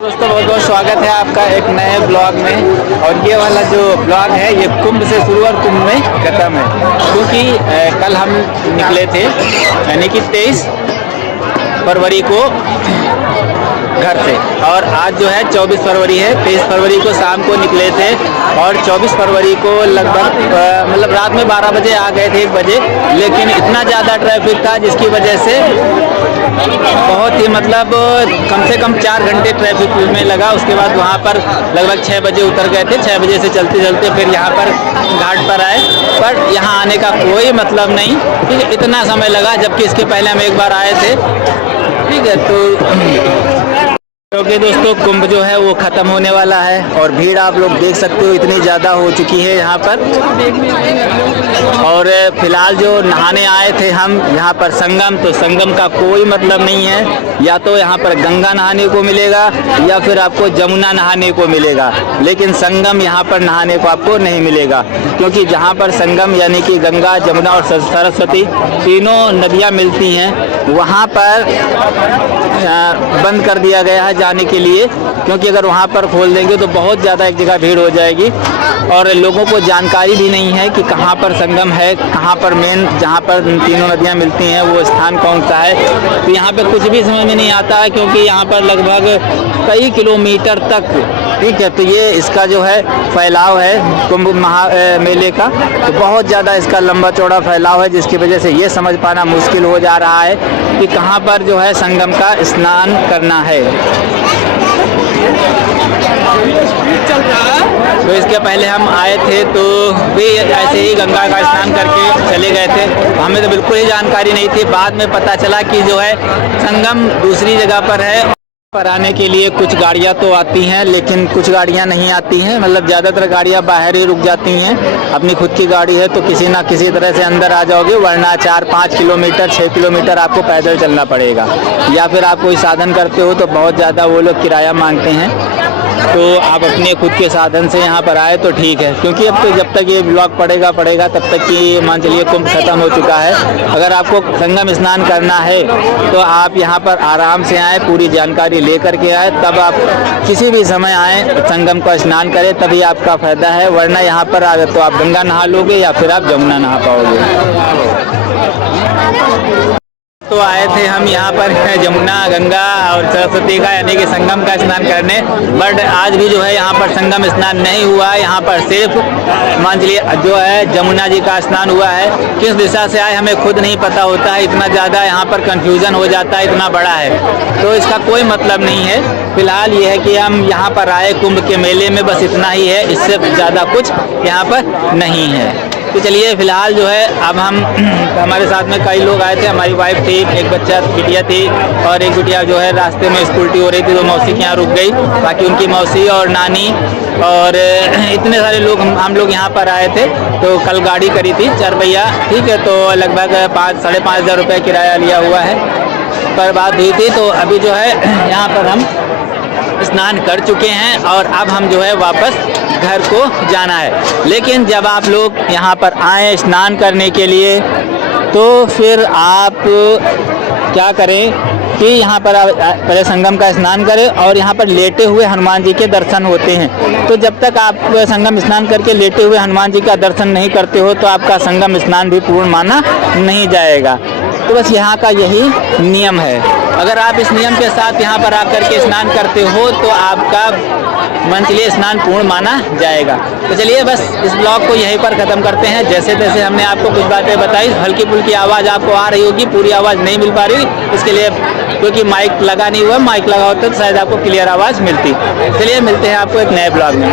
दोस्तों बहुत बहुत स्वागत है आपका एक नए ब्लॉग में। और ये वाला जो ब्लॉग है ये कुंभ से शुरू और कुंभ में ख़त्म है, क्योंकि कल हम निकले थे यानी कि 23 फरवरी को घर से, और आज जो है 24 फरवरी है। 23 फरवरी को शाम को निकले थे और 24 फरवरी को लगभग मतलब रात में 12 बजे आ गए थे, 1 बजे। लेकिन इतना ज़्यादा ट्रैफिक था जिसकी वजह से बहुत ही मतलब कम से कम 4 घंटे ट्रैफिक में लगा। उसके बाद वहाँ पर लगभग 6 बजे उतर गए थे। 6 बजे से चलते चलते फिर यहाँ पर घाट पर आए, पर यहाँ आने का कोई मतलब नहीं, ठीक है। इतना समय लगा, जबकि इसके पहले हम एक बार आए थे, ठीक है। क्योंकि दोस्तों कुंभ जो है वो ख़त्म होने वाला है और भीड़ आप लोग देख सकते हो इतनी ज़्यादा हो चुकी है यहाँ पर। और फिलहाल जो नहाने आए थे हम यहाँ पर संगम, तो संगम का कोई मतलब नहीं है। या तो यहाँ पर गंगा नहाने को मिलेगा या फिर आपको जमुना नहाने को मिलेगा, लेकिन संगम यहाँ पर नहाने को आपको नहीं मिलेगा। क्योंकि जहाँ पर संगम यानी कि गंगा, जमुना और सरस्वती तीनों नदियाँ मिलती हैं, वहाँ पर बंद कर दिया गया है जाने के लिए। क्योंकि अगर वहाँ पर खोल देंगे तो बहुत ज़्यादा एक जगह भीड़ हो जाएगी और लोगों को जानकारी भी नहीं है कि कहाँ पर संगम है, कहाँ पर मेन जहाँ पर तीनों नदियाँ मिलती हैं वो स्थान कौन सा है। तो यहाँ पे कुछ भी समझ में नहीं आता है, क्योंकि यहाँ पर लगभग कई किलोमीटर तक, ठीक है। तो ये इसका जो है फैलाव है कुंभ मेले का, तो बहुत ज़्यादा इसका लंबा चौड़ा फैलाव है, जिसकी वजह से ये समझ पाना मुश्किल हो जा रहा है कि कहाँ पर जो है संगम का स्नान करना है। तो इसके पहले हम आए थे तो भी ऐसे ही गंगा का स्नान करके चले गए थे, हमें तो बिल्कुल ही जानकारी नहीं थी। बाद में पता चला कि जो है संगम दूसरी जगह पर है। पर आने के लिए कुछ गाड़ियां तो आती हैं, लेकिन कुछ गाड़ियां नहीं आती हैं, मतलब ज़्यादातर गाड़ियां बाहर ही रुक जाती हैं। अपनी खुद की गाड़ी है तो किसी ना किसी तरह से अंदर आ जाओगे, वरना 4-5 किलोमीटर 6 किलोमीटर आपको पैदल चलना पड़ेगा। या फिर आप कोई साधन करते हो तो बहुत ज़्यादा वो लोग किराया मांगते हैं। तो आप अपने खुद के साधन से यहाँ पर आए तो ठीक है, क्योंकि अब तो जब तक ये ब्लॉग पड़ेगा तब तक कि मान चलिए कुंभ खत्म हो चुका है। अगर आपको संगम स्नान करना है तो आप यहाँ पर आराम से आएँ, पूरी जानकारी लेकर के आए, तब आप किसी भी समय आएँ, संगम का स्नान करें, तभी आपका फ़ायदा है। वरना यहाँ पर आ तो आप गंगा नहा लोगे या फिर आप जमुना नहा पाओगे। तो आए थे हम यहाँ पर जमुना, गंगा और सरस्वती का यानी कि संगम का स्नान करने, बट आज भी जो है यहाँ पर संगम स्नान नहीं हुआ है। यहाँ पर सिर्फ मान लीजिए जो है जमुना जी का स्नान हुआ है। किस दिशा से आए हमें खुद नहीं पता होता है, इतना ज़्यादा यहाँ पर कंफ्यूजन हो जाता है, इतना बड़ा है तो इसका कोई मतलब नहीं है। फिलहाल ये है कि हम यहाँ पर आए कुंभ के मेले में, बस इतना ही है, इससे ज़्यादा कुछ यहाँ पर नहीं है। तो चलिए फिलहाल जो है अब हम हमारे साथ में कई लोग आए थे, हमारी वाइफ थी, एक बच्चा बिटिया थी और एक बिटिया जो है रास्ते में स्कूल उल्टी हो रही थी तो मौसी के यहाँ रुक गई। बाकी उनकी मौसी और नानी और इतने सारे लोग हम लोग यहाँ पर आए थे। तो कल गाड़ी करी थी 4 पहिया, ठीक है, तो लगभग 5-5.5 हज़ार रुपये किराया लिया हुआ है, पर बात हुई थी। तो अभी जो है यहाँ पर हम स्नान कर चुके हैं और अब हम जो है वापस घर को जाना है। लेकिन जब आप लोग यहाँ पर आए स्नान करने के लिए तो फिर आप क्या करें कि यहाँ पर पहले संगम का स्नान करें और यहाँ पर लेटे हुए हनुमान जी के दर्शन होते हैं। तो जब तक आप संगम स्नान करके लेटे हुए हनुमान जी का दर्शन नहीं करते हो तो आपका संगम स्नान भी पूर्ण माना नहीं जाएगा। तो बस यहाँ का यही नियम है। अगर आप इस नियम के साथ यहाँ पर आकर के स्नान करते हो तो आपका मंचली स्नान पूर्ण माना जाएगा। तो चलिए बस इस ब्लॉग को यहीं पर ख़त्म करते हैं। जैसे तैसे हमने आपको कुछ बातें बताई, हल्की फुल्की आवाज़ आपको आ रही होगी, पूरी आवाज़ नहीं मिल पा रही, इसके लिए क्योंकि माइक लगा नहीं हुआ, माइक लगा होता तो शायद आपको क्लियर आवाज़ मिलती। चलिए मिलते हैं आपको एक नए ब्लॉग में।